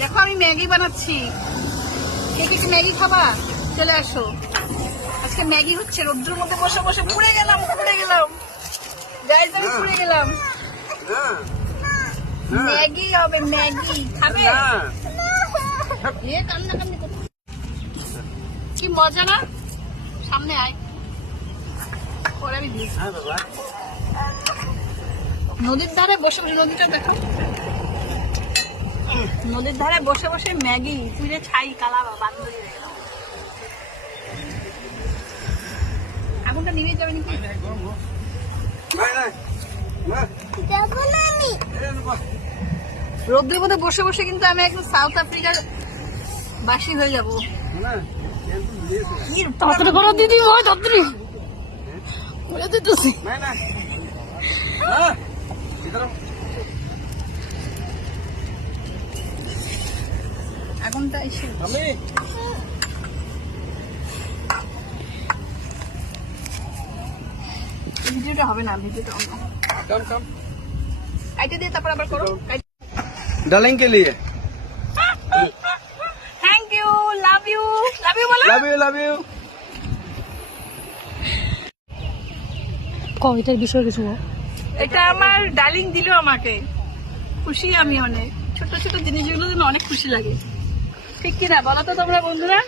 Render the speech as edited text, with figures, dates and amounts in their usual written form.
দেখো আমি ম্যাগি বানাচ্ছি। কে কে ম্যাগি খাবা? চলে আসো। আজকে ম্যাগি হচ্ছে। রোদ্রের মধ্যে বসে বসে পুড়ে গেলাম গাইস, আমি পুড়ে গেলাম। ম্যাগি হবে, ম্যাগি খাবে? কান্নাকান্নি করছে। কি মজা না? সামনে আয়, পরে আমি দিই। নদীর ধারে বসে বসে, নদীটা দেখো, নদীর ধারে বসে বসে ম্যাগি। তুই যে ছাই কালা বান্ধবী হয়ে গেলাম। আগুনটা নিভে যাবে নাকি? রোদ্রের মধ্যে বসে বসে কিন্তু আমি একদম সাউথ আফ্রিকার বাসী হয়ে যাবো। তাড়াতাড়ি করো দিদি, ওই তাড়াতাড়ি বলে দিতেছি। আগুনটা এসে ভিডিওটা হবে না, ভিডিওটা অন্য কাইটে দিয়ে তারপর আবার করো। डालेंगे के लिए thank you, love you, love you বলো। लव यू কবিতার বিষয় কিছু বল। এটা আমার ডার্লিং দিল আমাকে, খুশি আমি অনেক। ছোট ছোট জিনিসগুলো যেন অনেক খুশি লাগে, ঠিক কিনা বলো তো তোমরা বন্ধুরা?